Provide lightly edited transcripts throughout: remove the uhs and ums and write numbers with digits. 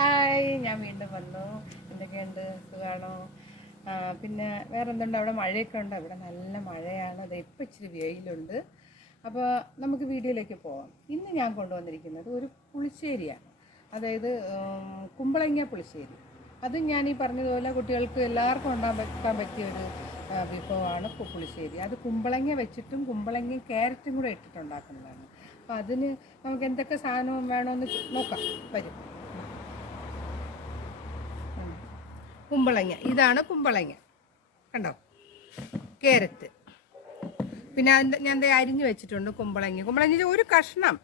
Hi, ഞാൻ വീണ്ടും വന്നു. എന്തൊക്കെയുണ്ട്, സുഖമാണോ? പിന്നെ വേറെ എന്തുണ്ട്? അവിടെ മഴയൊക്കെ ഉണ്ട്. ഇവിടെ നല്ല മഴയാണ്. അത് ഇപ്പം ഇച്ചിരി വെയിലുണ്ട്. അപ്പോൾ നമുക്ക് വീഡിയോയിലേക്ക് പോവാം. ഇന്ന് ഞാൻ കൊണ്ടുവന്നിരിക്കുന്നത് ഒരു പുളിശ്ശേരിയാണ്. അതായത് കുമ്പളങ്ങ പുളിശ്ശേരി. അത് ഞാൻ ഈ പറഞ്ഞതുപോലെ കുട്ടികൾക്ക് എല്ലാവർക്കും ഉണ്ടാക്കാൻ പറ്റിയ ഒരു വിഭവമാണ് പുളിശ്ശേരി. അത് കുമ്പളങ്ങ വെച്ചിട്ടും കുമ്പളങ്ങയും ക്യാരറ്റും കൂടെ ഇട്ടിട്ടുണ്ടാക്കുന്നതാണ്. അപ്പോൾ അതിന് നമുക്ക് എന്തൊക്കെ സാധനവും വേണമെന്ന് നോക്കാം. വരും. കുമ്പളങ്ങ, ഇതാണ് കുമ്പളങ്ങ, കണ്ടോ? ക്യാരറ്റ്, പിന്നെ ഞാൻ അരിഞ്ഞു വെച്ചിട്ടുണ്ട് കുമ്പളങ്ങ ഒരു കഷ്ണം,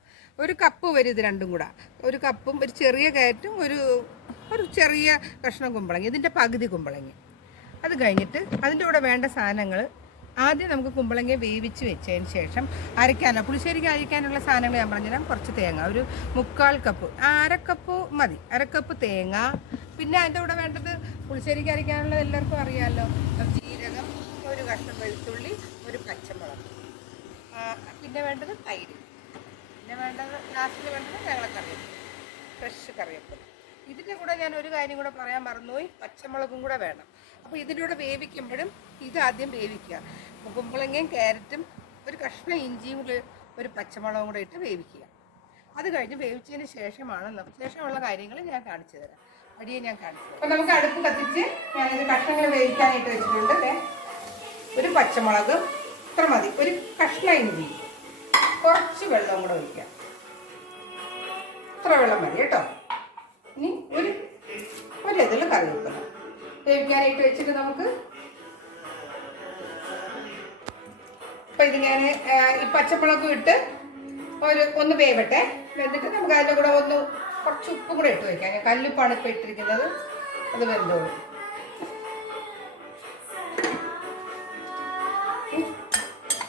ഒരു കപ്പ് വരും. ഇത് രണ്ടും കൂടെ ഒരു കപ്പും ഒരു ചെറിയ ക്യാരറ്റും ഒരു ചെറിയ കഷ്ണം കുമ്പളങ്ങ, ഇതിൻ്റെ പകുതി കുമ്പളങ്ങ. അത് കഴിഞ്ഞിട്ട് അതിൻ്റെ കൂടെ വേണ്ട സാധനങ്ങൾ ആദ്യം നമുക്ക് കുമ്പളങ്ങ വേവിച്ച് വെച്ചതിന് ശേഷം പുളിശ്ശേരിക്ക് അരയ്ക്കാനുള്ള സാധനങ്ങൾ ഞാൻ പറഞ്ഞുതരാം. കുറച്ച് തേങ്ങ, ഒരു 3/4 കപ്പ്, അരക്കപ്പ് മതി, അരക്കപ്പ് തേങ്ങ. പിന്നെ അതിൻ്റെ കൂടെ വേണ്ടത് പുളിശ്ശേരിക്ക് അരയ്ക്കാനുള്ളത് എല്ലാവർക്കും അറിയാമല്ലോ. ജീരകം, ഒരു കഷ്ണം വെളുത്തുള്ളി, ഒരു പച്ചമുളക്, പിന്നെ വേണ്ടത് തൈര്, പിന്നെ വേണ്ടത് ലാസ്റ്റിൽ വേണ്ടത് കറിവേപ്പില, ഫ്രഷ് കറിവേപ്പില. ഇതിൻ്റെ കൂടെ ഞാൻ ഒരു കാര്യം കൂടെ പറയാൻ മറന്നുപോയി, പച്ചമുളകും കൂടെ വേണം. അപ്പോൾ ഇതിൻ്റെ കൂടെ വേവിക്കുമ്പോഴും ഇത് ആദ്യം വേവിക്കുക. കുമ്പളങ്ങയും ക്യാരറ്റും ഒരു കഷ്ണം ഇഞ്ചിയും ഒരു പച്ചമുളകും കൂടെ ഇട്ട് വേവിക്കുക. അത് കഴിഞ്ഞ് വേവിച്ചതിന് ശേഷമുള്ള കാര്യങ്ങൾ ഞാൻ കാണിച്ചു തരാം. വഴിയെ ഞാൻ കാണിച്ചു തരാം. അപ്പോൾ നമുക്ക് അടുപ്പ് കത്തിച്ച് ഞാനിത് കഷ്ണങ്ങൾ വേവിക്കാനായിട്ട് വെച്ചിട്ടുണ്ട്. ഒരു പച്ചമുളക് ഇത്ര മതി, ഒരു കഷ്ണം ഇഞ്ചി, കുറച്ച് വെള്ളം കൂടെ ഒഴിക്കാം. ഇത്ര വെള്ളം മതി കേട്ടോ. ഇനി ഒരു ഇതിൽ കറിവേപ്പില വേവിക്കാനായിട്ട് വെച്ചിട്ട് നമുക്ക് ഇപ്പം ഇത് ഞാൻ ഈ പച്ചമുളകും ഇട്ട് ഒന്ന് വേവട്ടെ. എന്നിട്ട് നമുക്ക് അതിൻ്റെ കൂടെ കുറച്ച് ഉപ്പും കൂടെ ഇട്ട് വയ്ക്കാം. ഞാൻ കല്ലുപ്പാണ് ഇപ്പം ഇട്ടിരിക്കുന്നത്, അത് വെന്തോളും.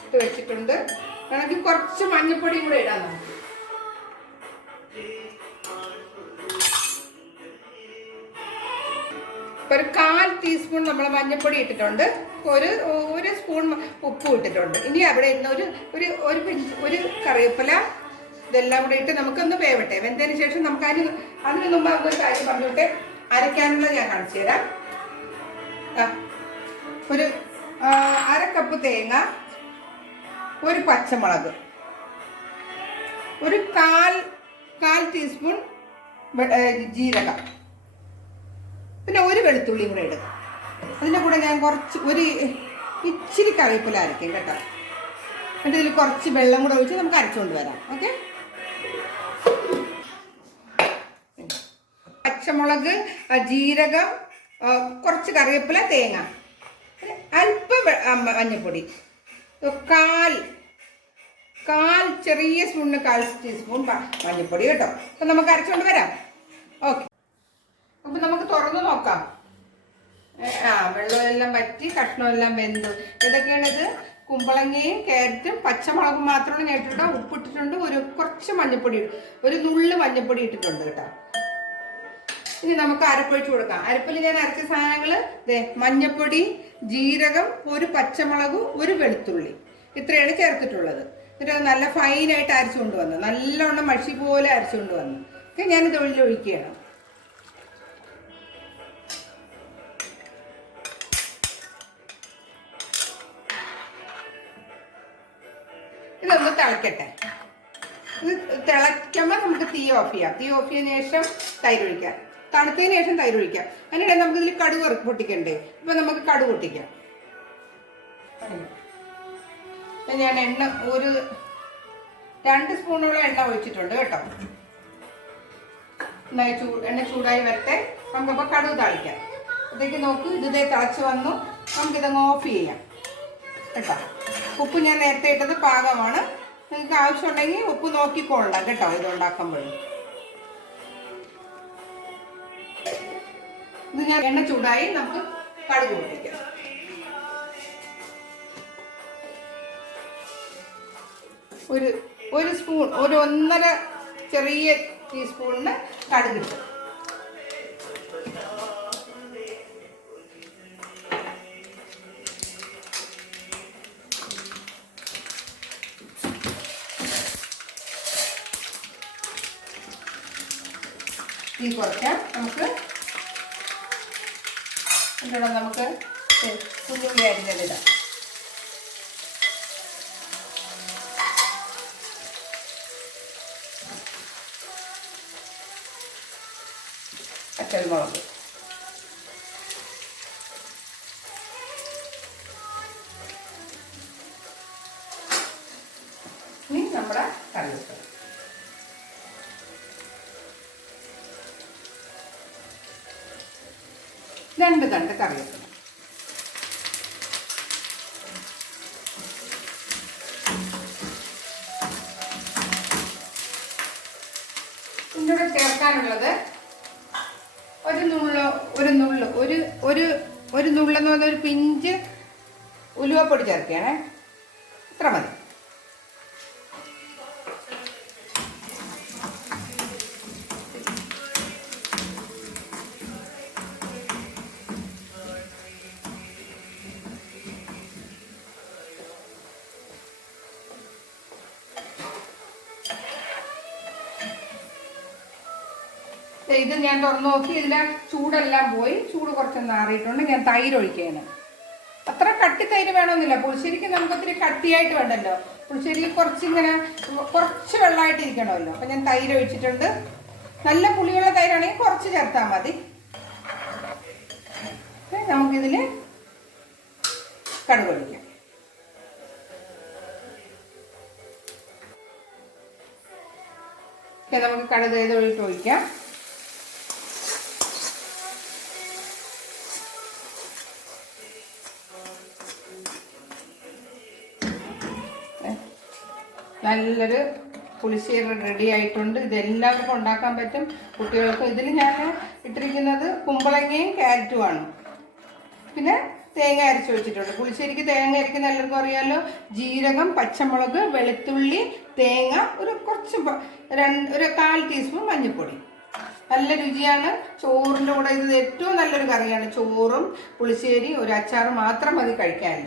ഇട്ട് വെച്ചിട്ടുണ്ട്. വേണമെങ്കിൽ കുറച്ച് മഞ്ഞൾപ്പൊടിയും കൂടെ ഇടാം നമുക്ക്. ഒരു 1/4 ടീസ്പൂൺ നമ്മൾ മഞ്ഞൾപ്പൊടി ഇട്ടിട്ടുണ്ട്. ഒരു സ്പൂൺ ഉപ്പും ഇട്ടിട്ടുണ്ട്. ഇനി അവിടെ ഇന്ന് ഒരു കറിവേപ്പില, ഇതെല്ലാം കൂടെ ഇട്ട് നമുക്കൊന്ന് വേവട്ടെ. വെന്തതിന് ശേഷം നമുക്ക് അതിന് മുമ്പ് ഒരു കാര്യം പറഞ്ഞോട്ടെ. അരയ്ക്കാനുള്ള ഞാൻ കാണിച്ചു തരാം. ഒരു 1/2 കപ്പ് തേങ്ങ, ഒരു പച്ചമുളക്, ഒരു 1/4 ടീസ്പൂൺ ജീരകം, പിന്നെ ഒരു വെളുത്തുള്ളിയും കൂടെ ഇടുക. അതിൻ്റെ കൂടെ ഞാൻ ഇച്ചിരി കറിവേപ്പില അരയ്ക്കും കേട്ടോ. എന്നിട്ട് ഇതിൽ കുറച്ച് വെള്ളം കൂടെ ഒഴിച്ച് നമുക്ക് അരച്ചുകൊണ്ട് വരാം. ഓക്കെ. പച്ചമുളക്, ജീരകം, കുറച്ച് കറിവേപ്പില, തേങ്ങ, അല്പം മഞ്ഞൾപ്പൊടി, ചെറിയ സ്പൂണിന് 1/4 ടീസ്പൂൺ മഞ്ഞൾപ്പൊടി കേട്ടോ. അപ്പം നമുക്ക് അരച്ചുകൊണ്ട് വരാം. ഓക്കെ. അപ്പം നമുക്ക് തുറന്ന് നോക്കാം. വെള്ളമെല്ലാം വറ്റി, കഷ്ണമെല്ലാം വെന്തു. ഇതൊക്കെയാണിത്. കുമ്പളങ്ങയും ക്യാരറ്റും പച്ചമുളകും മാത്രമാണ് ഞാൻ ഇട്ടിട്ട്, ഉപ്പിട്ടിട്ടുണ്ട്, കുറച്ച് മഞ്ഞൾപ്പൊടി, ഒരു നുള്ള് മഞ്ഞൾപ്പൊടി ഇട്ടിട്ടുണ്ട് കേട്ടോ. ഇനി നമുക്ക് അരപ്പൊഴിച്ച് കൊടുക്കാം. അരപ്പിൽ ഞാൻ അരച്ച സാധനങ്ങൾ മഞ്ഞൾപ്പൊടി, ജീരകം, ഒരു പച്ചമുളകും, ഒരു വെളുത്തുള്ളി, ഇത്രയാണ് ചേർത്തിട്ടുള്ളത്. എന്നിട്ട് നല്ല ഫൈനായിട്ട് അരച്ചുകൊണ്ട് വന്നു, നല്ലവണ്ണം മഷി പോലെ അരച്ചുകൊണ്ട് വന്നു. ഞാനിത് ഒഴിക്കുകയാണ്. ഇതൊന്ന് തിളക്കട്ടെ. ഇത് തിളയ്ക്കുമ്പോൾ നമുക്ക് തീ ഓഫ് ചെയ്യാം. തീ ഓഫ് ചെയ്തതിന് ശേഷം തൈര് ഒഴിക്കാം. തണുത്തതിന് ശേഷം തൈര് ഒഴിക്കാം. അതിനിടയിൽ നമുക്ക് ഇതിൽ കടുക് പൊട്ടിക്കണ്ടേ? ഇപ്പം നമുക്ക് കടുക് പൊട്ടിക്കാം. ഞാൻ എണ്ണ 2 സ്പൂണോളം എണ്ണ ഒഴിച്ചിട്ടുണ്ട് കേട്ടോ. എണ്ണ ചൂടായി വരട്ടെ. നമുക്കപ്പോൾ കടുക് താളിക്കാം. അതൊക്കെ നോക്കൂ, ഇത് തിളച്ച് വന്നു. നമുക്കിതങ്ങ് ഓഫ് ചെയ്യാം കേട്ടോ. ഉപ്പ് ഞാൻ നേരത്തെ ഇട്ടത് പാകമാണ്. നിങ്ങൾക്ക് ആവശ്യമുണ്ടെങ്കിൽ ഉപ്പ് നോക്കിക്കൊള്ളാം കേട്ടോ. ഇത് ഉണ്ടാക്കുമ്പോഴും ഇത് ഞാൻ എണ്ണ ചൂടായി, നമുക്ക് കടുക് പൊട്ടിക്കാം. ഒരു സ്പൂൺ, 1.5 ചെറിയ ടീസ്പൂണിന് കടുകിട്ട് തീ കുറയ്ക്കാം. നമുക്ക് എന്താണ് നമുക്ക് കുഞ്ഞുള്ളി അരിഞ്ഞതിടാം. പച്ചമുളക്, ഇനി നമ്മുടെ കറിവേപ്പില, രണ്ട് തണ്ട് കറിവേപ്പില. ഇതിനോട് ചേർക്കാനുള്ളത് ഒരു നുള്ളെന്ന് പറഞ്ഞ ഒരു പിഞ്ച് ഉലുവപ്പൊടി ചേർക്കുകയാണേ. ഇത്ര മതി. ഇത് ഞാൻ തുറന്നു നോക്കി, ഇതിലെ ചൂടെല്ലാം പോയി, ചൂട് കുറച്ചൊന്ന് ആറിയിട്ടുണ്ട്. ഞാൻ തൈര് ഒഴിക്കുകയാണ്. അത്ര കട്ടി തൈര് വേണമെന്നില്ല. പുളിശ്ശേരിക്ക് നമുക്ക് ഒത്തിരി കട്ടിയായിട്ട് വേണ്ടല്ലോ. പുളിശ്ശേരിക്ക് കുറച്ച് വെള്ളമായിട്ടിരിക്കണമല്ലോ. അപ്പം ഞാൻ തൈര് ഒഴിച്ചിട്ടുണ്ട്. നല്ല പുളിയുള്ള തൈരാണെങ്കിൽ കുറച്ച് ചേർത്താൽ മതി. നമുക്കിതിൽ കടുക് ഒഴിക്കാം. നമുക്ക് കടുക് ഇത് ഒഴിക്കാം. നല്ലൊരു പുളിശ്ശേരി റെഡി ആയിട്ടുണ്ട്. ഇതെല്ലാവർക്കും ഉണ്ടാക്കാൻ പറ്റും, കുട്ടികൾക്ക്. ഇതിൽ ഞാൻ ഇട്ടിരിക്കുന്നത് കുമ്പളങ്ങയും ക്യാരറ്റുമാണ്. പിന്നെ തേങ്ങ അരച്ച് വെച്ചിട്ടുണ്ട്. പുളിശ്ശേരിക്ക് തേങ്ങ അരയ്ക്കുന്ന എല്ലാവർക്കും അറിയാമല്ലോ. ജീരകം, പച്ചമുളക്, വെളുത്തുള്ളി, തേങ്ങ, ഒരു 1/4 ടീസ്പൂൺ മഞ്ഞൾപ്പൊടി. നല്ല രുചിയാണ്. ചോറിൻ്റെ കൂടെ ഇത് ഏറ്റവും നല്ലൊരു കറിയാണ്. ചോറും പുളിശ്ശേരി ഒരു അച്ചാർ മാത്രം മതി കഴിക്കാൻ.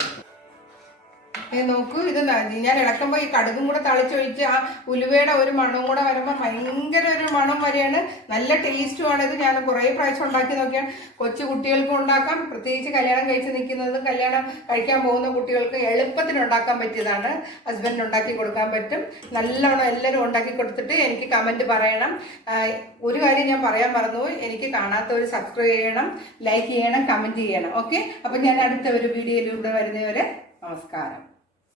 നോക്കൂ, ഇത് ഞാൻ ഇളക്കുമ്പോൾ ഈ കടുകും കൂടെ തളിച്ചൊഴിച്ച് ആ ഉലുവയുടെ ഒരു മണവും കൂടെ വരുമ്പോൾ ഭയങ്കര ഒരു മണം വരെയാണ്. നല്ല ടേസ്റ്റുമാണ്. ഇത് ഞാൻ കുറേ പ്രാവശ്യം ഉണ്ടാക്കി നോക്കിയാണ്. കൊച്ചു കുട്ടികൾക്കും ഉണ്ടാക്കാം. പ്രത്യേകിച്ച് കല്യാണം കഴിച്ച് നിൽക്കുന്നതും കല്യാണം കഴിക്കാൻ പോകുന്ന കുട്ടികൾക്ക് എളുപ്പത്തിന് ഉണ്ടാക്കാൻ പറ്റിയതാണ്. ഹസ്ബൻഡിന് ഉണ്ടാക്കി കൊടുക്കാൻ പറ്റും. നല്ലോണം എല്ലാവരും ഉണ്ടാക്കി കൊടുത്തിട്ട് എനിക്ക് കമൻറ്റ് പറയണം. ഒരു കാര്യം ഞാൻ പറയാൻ മറന്നുപോയി, എനിക്ക് കാണാത്തവർ സബ്സ്ക്രൈബ് ചെയ്യണം, ലൈക്ക് ചെയ്യണം, കമൻറ്റ് ചെയ്യണം. ഓക്കെ, അപ്പം ഞാൻ അടുത്ത ഒരു വീഡിയോയിലൂടെ വരുന്നവരെ നമസ്കാരം.